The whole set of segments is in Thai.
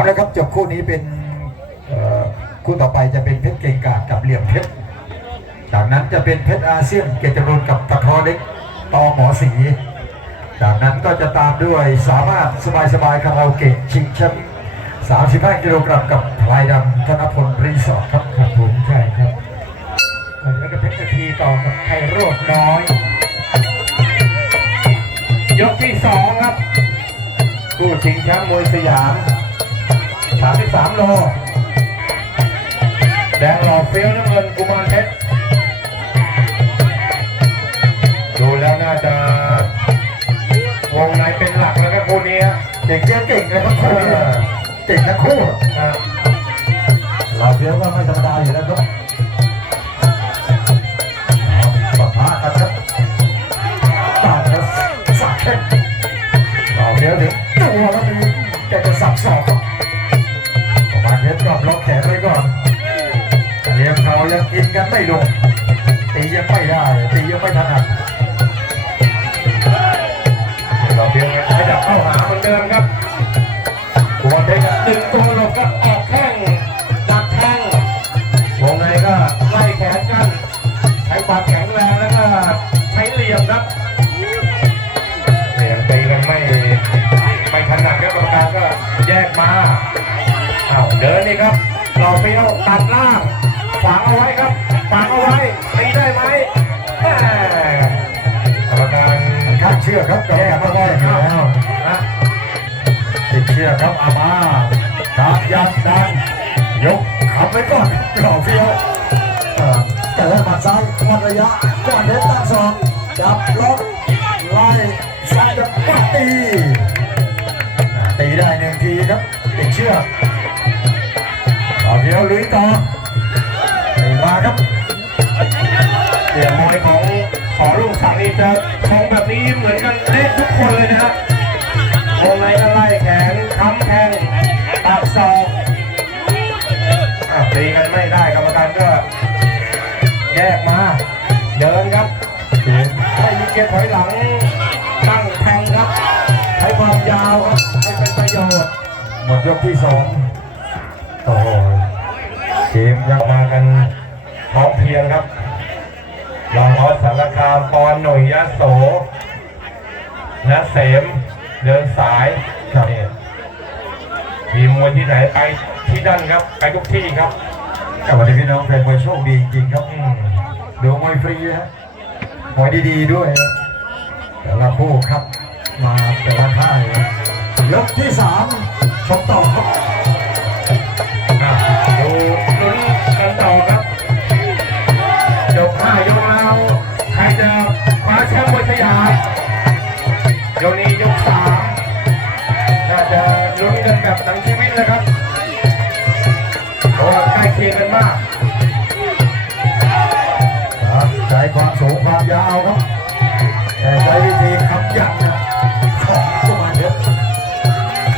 เอาละครับจบคู่นี้เป็นคู่ต่อไปจะเป็นเพชรเก่งกาจกับเหลี่ยมเพชรจากนั้นจะเป็นเพชรอาเซียนเกยรตจรุนกับตะทอเล็กตอหมอสี จากนั้นก็จะตามด้วยสามารถสบายสบายๆคาราโอเกะชิงแชมป์35กิโลกรัมกับพลายดำธนพลรีสอร์ทครับครับผมใช่ครับแล้วก็เพชรทีต่อกับไทยโรดน้อย ยกที่สองครับผู้ชิงแชมป์มวยสยาม 33 โล แดงหล่อเฟี้ยวน้ำเงินกุมารเพชรดูแล้วน่าจะวงในเป็นหลักแล้วครับคู่นี้ฮะเก่งเก่งเก่งเลยครับคู่นี้เก่งทั้งคู่อะเราเพียงว่าไม่ธรรมดาอยู่แล้วครับปะทะกันครับตามแล้วสับแข้งต่อเพียงถึงตัวแล้วมีแกจะสับศอก ครับประมาณเล็อกแขนไว้ก่อนเรียมเขายังกินกันไม่ลง ตียังไม่ได้ ตียังไม่ถนัดเราเพียงขยับเข้าหาเหมือนเดิมครับกุมารเพชรดึงตัวลบก็ออกแข้งดักแข้งวงในก็ไล่แขนกันใช้ความแข็งแรงแล้วก็ใช้เหลี่ยมครับเหลี่ยมตีกันไม่ไม่ถนัดครับกรรมการก็แยกมา อ้าวเดินนี่ครับรอเฟี้ยวตัดล่างฝังเอาไว้ครับฝังเอาไว้ตีได้ไหมแม่กรรมการข้างเชือกครับกับแยกการมามาบ่บ่ออยยคอรัยู่บแล้วนะติดเชือกครับอามาตามยันดันยกขับไว้ก่อนหล่อเฟี้ยวเอ่อแต่ละหมัดซ้ายวัดระยะก่อนเด็ดตั้งสองจับล็อกไล่ซ้ายจะปัดตีอ่าตีได้หนึ่งทีครับติดเชือก หล่อเฟี้ยวลุยต่อมาครับเสียงมวยของขอลุงศักดิ์นี่จะทรงแบบนี้เหมือนกันเละทุกคนเลยนะฮะวงในก็ไล่แขนค้ำแทงตัดศอกตีกันไม่ได้กรรมการก็แยกมา เดินครับไม่มีเกียร์ถอยหลังตั้งแทงครับใช้ความยาวครับให้เป็นประโยชน์หมดยกที่สองโอ้ เกมยังมากันพร้อมเพรียงครับรองออสสารคามปอนหน่วยยะโสนะเสม เดินสายนี่มีมวยที่ไหนไปที่นั่นครับ ไปทุกที่ครับกับวันนี้พี่น้องแฟนมวยโชคดีจริงๆครับอืมดูมวยฟรีฮะมวยดีๆด้วยฮะแต่ละคู่ครับ มาแต่ละท่ายฮะยกที่สามชมต่อครับอ่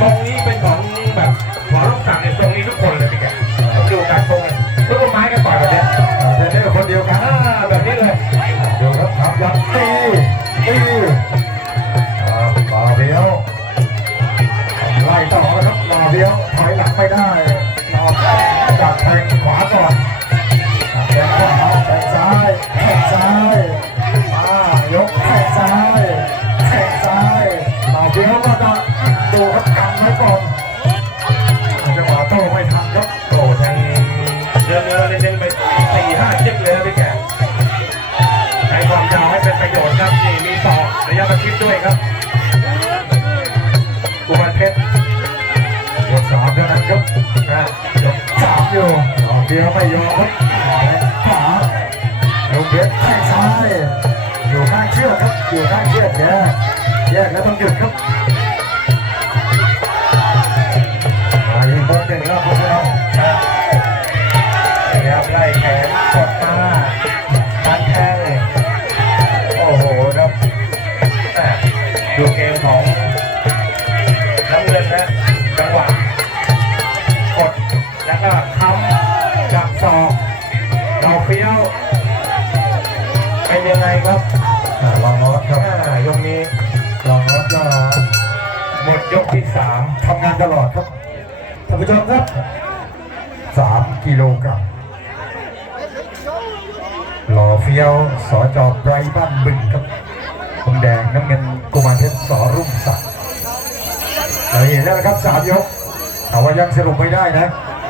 ทรงนี้เป็นของแบบหมอลูกสั่งในทรงนี้ทุกคนเลยพี่แกต้องดูการทรงเลยทุกคนไม้กันต่อยแบบนี้แต่เนอร์คนเดียวกันอ่าแบบนี้เลยดูครับคำยันตีตีอ่าบาเบียวไล่ต่อแล้วครับบาเบียวถอยหลังไม่ได้รอจับแทงขวาก่อน ประชิดด้วยครับกุมารเพชรยกสามเท่านั้นครับยกสามอยู่มเบี้ยวไม่ยอมครับขนขวาลูกเพชรแขนซ้ายอยู่ข้างเชือกครับอยู่ข้างเชือกแยกแยกแล้วต้องหยุดครับมาอีกคนหนึ่งครับพวกเรา เป็นยังไงครับอ่าลองรถครับอ่ายกนี้ลองรถก็หมดยกที่สามทำงานตลอดครับทท่านผู้ชมครับสามกิโลกรัมหล่อเฟี้ยวสอจอบไรบ้านบึงครับผมแดงน้ำเงินกุมารเพชรสอรุ่งศักดิ์เราเห็นแล้วนะครับสามยกแต่ว่ายังสรุปไม่ได้นะ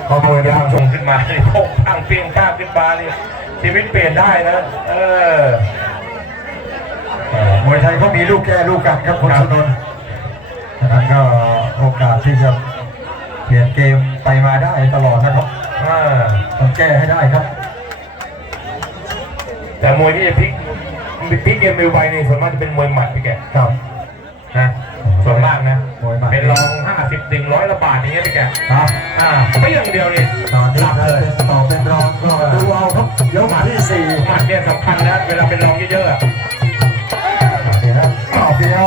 พอมวยยาทางงชส่มงขึ้นมานี่โป่งพังเปรียงข้ามขึ้นมานี่ ชีวิตเปลี่ยนได้นะ เออมวยไทยก็มีลูกแก้ลูกกันครับคนชนนท์ฉะนั้นก็โอกาสที่จะเปลี่ยนเกมไปมาได้ตลอดนะครับอ่าต้องแก้ให้ได้ครับ แต่มวยที่จะพลิกพลิกเกมเร็วไปนี่ส่วนมากจะเป็นมวยหมัดพี่แกครับนะส่วนมากนะมวยหมัดเป็นรองห้า สิบหนึ่งร้อยละบาทอย่างเงี้ยพี่แกครับอ่าไม่อย่างเดียวนี่ตอนนี้หลับนะเลยเป็นต่อเป็นรองก็ดูเอาครับยกที่สี่หมัดเนี่ยสำคัญนะเวลาเป็นรองเยอะๆอะนี่นะต่อเฟียว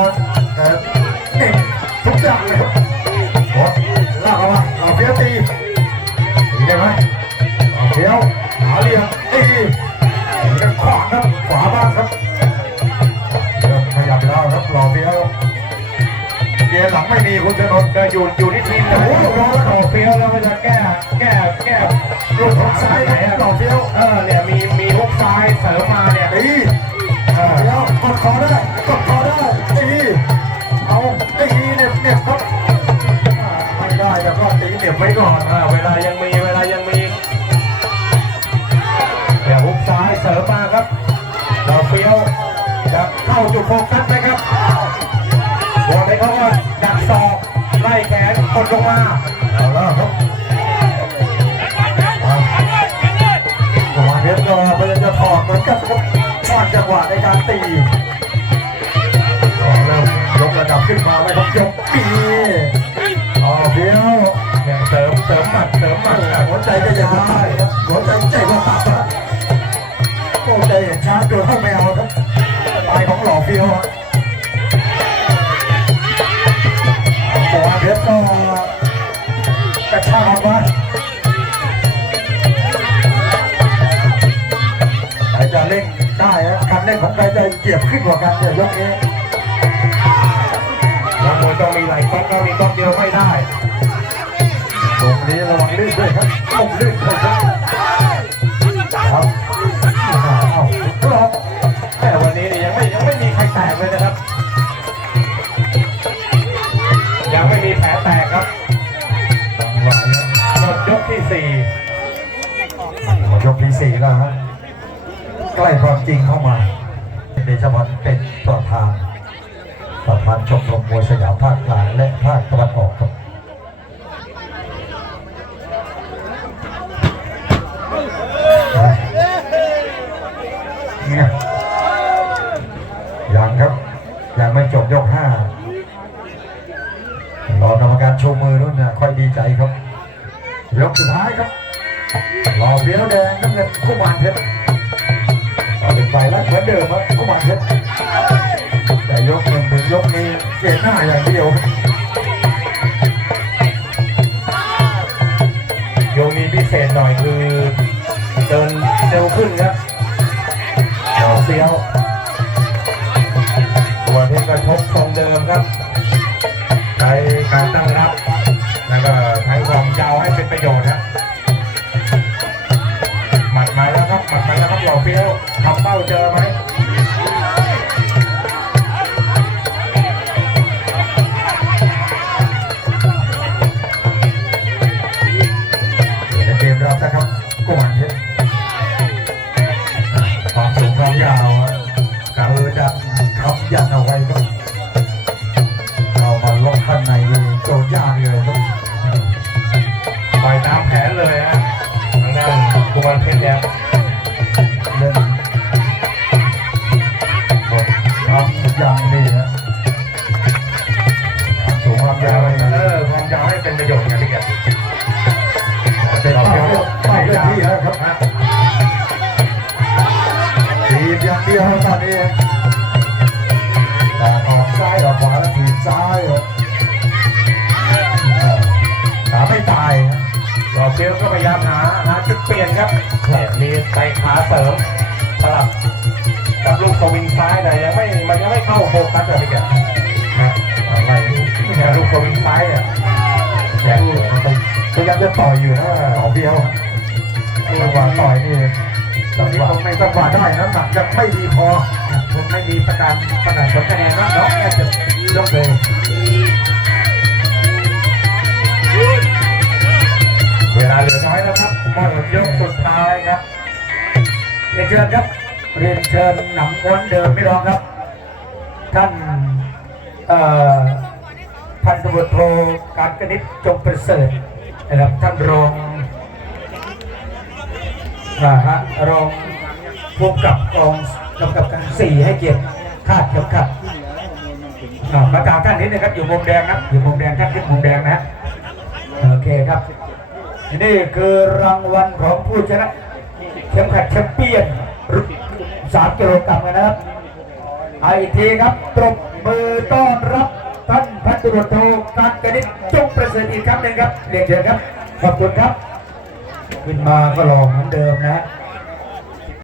คุณชนนท์ก็อยู่อยู่ที่ทีมนะโอ้โหต่อเฟี้ยวแล้วมันจะแก้แก้แก้ลูกของซ้ายไหนอะต่อเฟียวเออเนี่ยมีมีฮุกซ้ายเสริมมาเนี่ยตีเออแล้วกดคอได้กดคอได้ตีเอาตีเหน็บเหน็บครับไม่ได้แต่ก็ตีเหน็บไว้ก่อนอ่าเวลายังมีเวลายังมีเดี๋ยวฮุกซ้ายเสริมมาครับต่อเฟี้ยวจะเข้าจุดโฟกัสไหมครับบอลให้เขาก็ดักศอก ไล่แขนกดลงมาเอาแล้วครับเอาระวังเพชรก็พยายามจะถอดเหมือนกันครับสร้างจังหวะในการตีเอาเริ่มยกระดับขึ้นมาแล้วครับยกปีเอาเพียวเนี่ยเสริมเสริมหมัดเสริมหมัดอะหัวใจก็ยังไม่ครับหัวใจใจก็ตับนะโอ้ใจเห็นช้าเกินให้ไม่เอาครับตายของหล่อเฟียวอะเใครจะเล่นได้ครับคันเล่นของใครจะเหยียบขึ้นกว่ากันเดี๋ยวยกนี้นักมวยต้องมีหลายก๊อกแล้วมีก๊อกเดียวไม่ได้ตรงนี้ระวังลื่นด้วยครับลงลื่นด้วยครับ ใกล้ความจริงเข้ามาเดชบอลเป็นประธานประธานชมรมมวยสยามภาคกลางและภาคตะวันออกครับเนี่ยยังครับ ยังไม่จบยกห้ารอกรรมการชว์มือนู่นนะค่อยดีใจครับ ยกสุดท้ายครับรอเพียวแดงน้ำเงินกุมารเพชร ต่อเป็นฝ่ายรักเหมือนเดิมครับกุมารเพชรแต่ยกหนึ่งถึงยกนี้เกตหน้าอย่างเดียวยกนี้พิเศษหน่อยคือเดินเร็วขึ้นครับเอาเซียวตัวเพชรกระทบทรงเดิมครับใช้การตั้งรับแล้วก็ หมัดมาแล้วครับหล่อเฟี้ยวทำเป้าเจอไหม ยวก็พยายามหาหาจุดเปลี่ยนครับเนี่ยมีไปขาเสริมสลับกับลูกสวิงซ้ายแต่ยังไม่มันยังไม่เข้าโฟกัสเลยพี่แกนะอะไรเนี่ยลูกสวิงซ้ายเนี่ยแย่งไปยายามจะต่อยอยู่นะหอเบี้ยวจังหวะต่อยนี่จังหวะไม่จังหวะได้น้ำหนักยังไม่ดีพอผมไม่มีประการประกาศผลคะแนนว่าน้องน่าจะยกเลยาเหลือน้อยแล้วครับหมดยกสุดท้ายครับเรียนเชิญครับเรียนเชิญหนำม้วนเดิมไม่รองครับ ท่านพันตำรวจโทการกนิษฐ์จงประเสริฐนะครับท่านรองนะฮะรองผู้กำกับกองกำกับการสี่ให้เกียรติคาดเข็มขัดอ่าประกาศท่านนี้นะครับอยู่มุมแดงนะอยู่มุมแดงท่านขึ้นมุมแดงนะฮะโอเคครับ นี่คือรางวัลของผู้ชนะเข็มขัดแชมเปี้ยนสามกิโลกรัมนะครับไอทีครับตบมือต้อนรับท่านพันตุรโทการกนิษจงประเสริฐอีกครั้งหนึ่งครับเรียนเชิญครับ ขอบคุณครับ ขึ้นมาก็ลองเหมือนเดิมนะ